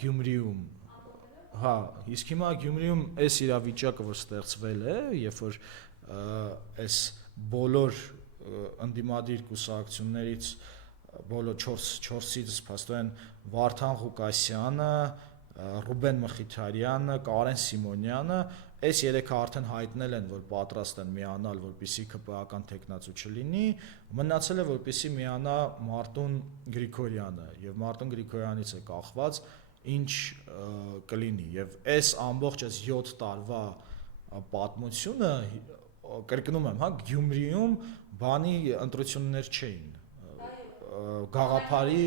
Գյումրիում իսկ հիմա Գյումրիում այս իրավիճակը որ ստեղծվել է, երբ որ այս բոլոր ընդդիմադիր կուսակցություններից բոլոր 4-ից փաստորեն Վարդան Ղուկասյանը, Ռուբեն Մխիթարյանը, Կարեն Սիմոնյանը այս երեքը արդեն հայտնել են, որ պատրաստ են միանալ, որպեսզի ԿՊԱ-ական թեկնածու չլինի, մնացել է որպեսզի միանա Մարտուն Գրիգորյանը, եւ Մարտուն Գրիգորյանից է կախված ինչ կլինի, եւ այս ամբողջ այս 7 տարվա պատմությունը կրկնում եմ, Գյումրիում բանի ընտրություններ չէին, գաղափարի,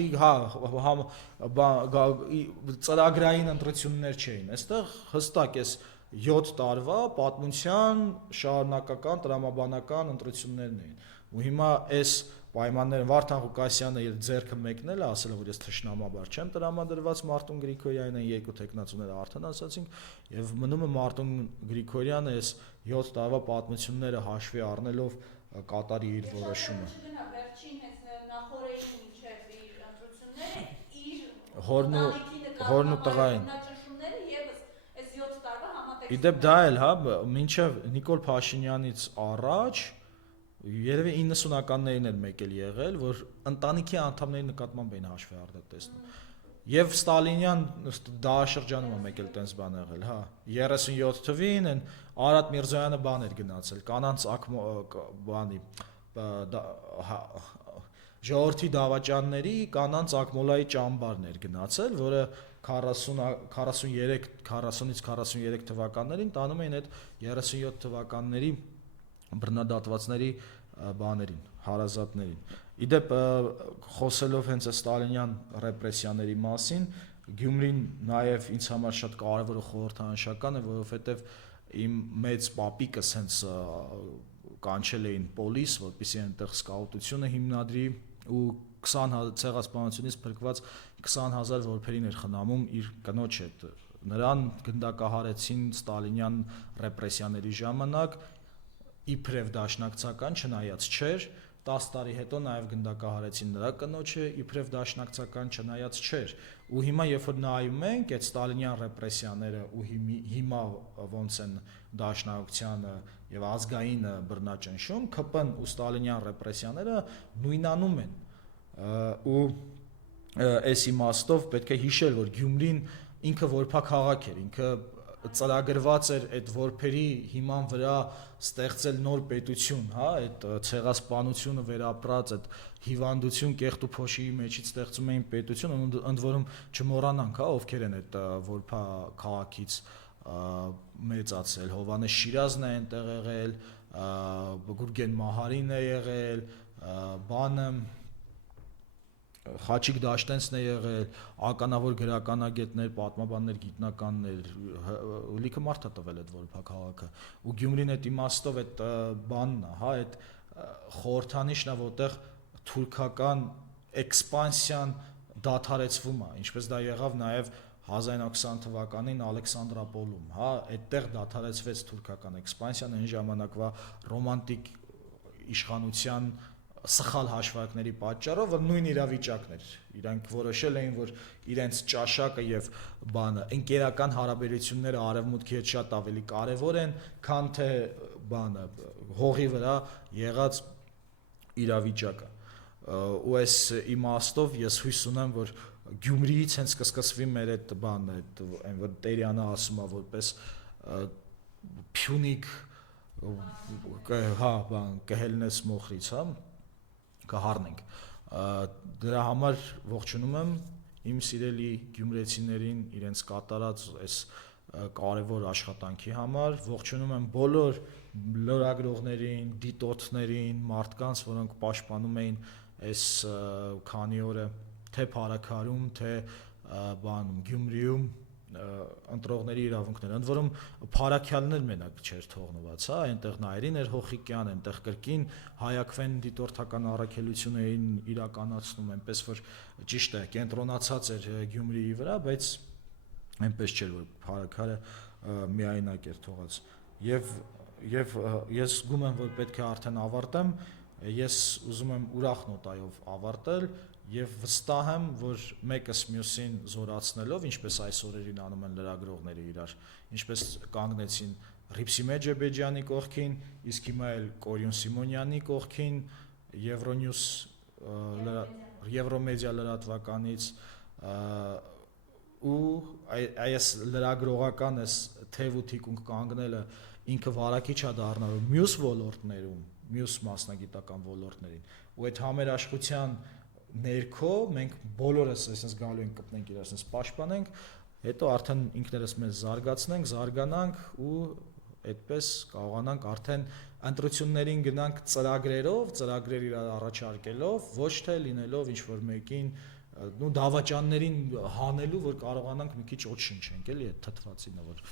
ծրագրային ընտրություններ չէին, այստեղ հստակ էս 7 տարվա պատմության շարունակական տրամաբանական ընտրություններն էին, ու հիմա այս պայմանները Վարդան Ղուկասյանը իր ձեռքը մեկնել է, ասել է, որ ես թշնամաբար չեմ տրամադրված Մարտուն Գրիգորյանին, երկու տեխնացուները արդեն ասացինք, եւ մնում է Մարտուն Գրիգորյանը այս 7 տարվա պատմությունները հաշվի առնելով կատարի իր որոշումը։ Հորն ու տղային։ Իդեպ դա էլ, մինչև Նիկոլ Փաշինյանից առաջ երևի 90-ականներին էր մեկ էլ եղել, որ ընտանիքի անդամների նկատմամբ էին հաշվի առնել տեսնում։ Եվ Ստալինյան դարաշրջանում է մեկ էլ տենց բան եղել, 37 թվին են Արադ Միրզոյանը բան էր գնացել, կանանց բանի ժողովրդի դավաճանների կանանց ակմոլայի ճամբարն էր գնացել, որը 40-ից 43 թվականներին տանում էին այդ 37 թվականների բռնադատվածների բաներին, հարազատներին։ Իդեպ խոսելով հենց Ստալինյան ռեպրեսիաների մասին, Գյումրին նաև ինձ համար շատ կարևոր ու խորհրդանշական է, որովհետև իմ մեծ պապիկս հենց կանչել էին պոլիս, որպեսզի այնտեղ սկաուտությունը հիմնադրի ու 20 ցեղասպանությունից փրկված 20,000 որբերին էր խնամում իր կնոջ հետ։ Նրան գնդակահարեցին Ստալինյան ռեպրեսիաների ժամանակ իբրև դաշնակցական, չնայած չէր, 10 տարի հետո նաև գնդակահարեցին նրա կնոջը, իբրև դաշնակցական, չնայած չէր։ Ու հիմա երբ որ նայում ենք այդ Ստալինյան ռեպրեսիաները ու հիմա ոնց են դաշնակցությանը եւ ազգային բռնաճնշում, ԿՊ-ն ու Ստալինյան ռեպրեսիաները նույնանում են։ Ու այս իմաստով պետք է հիշել, որ Գյումրին ինքը որփաքաղաք էր, ինքը ծրագրված էր այդ որբերի հիման վրա ստեղծել նոր պետություն, այդ ցեղասպանությունը վերապրած, այդ հիվանդություն կեղտ ու փոշիի մեջից ստեղծում էին պետություն, ընդ որում չմոռանանք, ովքեր են այդ որփաքաղաքից մեծացել, Հովհաննես Շիրազն է այնտեղ եղել, Գուրգեն Մահարին է եղել, բանը Խաչիկ Դաշտենցն է եղել, ականավոր գրականագետներ, պատմաբաններ, գիտնականներ, լիքը մարդ է տվել այդ որփաքաղաքը։ Ու Գյումրին այդ իմաստով այդ բանն է, այդ խորհրդանիշն է, որտեղ թուրքական էքսպանսիան դադարեցվում է, ինչպես դա եղավ նաև 1920 թվականին Ալեքսանդրապոլում, այդտեղ դադարեցվեց թուրքական էքսպանսիան այն ժամանակվա ռոմանտիկ իշխանության սխալ հաշվարկների պատճառով, որ նույն իրավիճակն էր։ Իրանք որոշել էին, որ իրենց ճաշակը եւ բանը ընկերական հարաբերությունները արևմուտքի հետ շատ ավելի կարեւոր են, քան թե բանը հողի վրա եղած իրավիճակը։ Ու այս իմաստով ես հույս ունեմ, որ Գյումրիից հենց կսկսվի մեր այդ բանը, այն որ Տերյանը ասում է որպես Փյունիկ կհելնես մոխրից, կհառնենք։ Դրա համար ողջունում եմ իմ սիրելի գյումրեցիներին իրենց կատարած այս կարևոր աշխատանքի համար, ողջունում եմ բոլոր լրագրողներին, դիտորդներին, մարդկանց, որոնք պաշտպանում էին այս քանի օրը թե Փարաքարում, թե բանում Գյումրիում ընտրողների իրավունքները, ընդ որում Փարաքյալներ մենակ չէր թողնված, այնտեղ Նայիրին էր Հոխիկյան, այնտեղ կրկին հայաքվեն դիտորդական առաքելություն էին իրականացնում, այնպես որ ճիշտ է, կենտրոնացած էր Գյումրիի վրա, բայց այնպես չէր, որ Փարաքարը միայնակ էր թողած։ Եվ ես զգում եմ, որ պետք է արդեն ավարտեմ, ես ուզում եմ ուրախ նոտայով ավարտել եւ վստահ եմ, որ մեկս մյուսին զորացնելով, ինչպես այս օրերին անում են լրագրողները իրար, ինչպես կանգնեցին Ռիփսի Մեջեբեջյանի կողքին, իսկ հիմա էլ Կորյուն Սիմոնյանի կողքին, Euronews Եվրոմեդիա լրատվականից ու այս լրագրողական այս թև ու թիկունք կանգնելը ինքը վարակիչ է դառնալու մյուս ոլորտներում, մյուս մասնագիտական ոլորտներին, ու այդ համերաշխության ներքո մենք բոլորս այսպես գալու ենք գտնենք իրար, այսպես պաշտպանենք, հետո արդեն ինքներս մեզ զարգացնենք, զարգանանք ու այդպես կարողանանք արդեն ընտրություններին գնանք ծրագրեր իրար առաջարկելով, ոչ թե լինելով ինչ-որ մեկին դավաճաններին հանելու, որ կարողանանք մի քիչ օդ շնչենք, էլի այդ թթվածինը, որ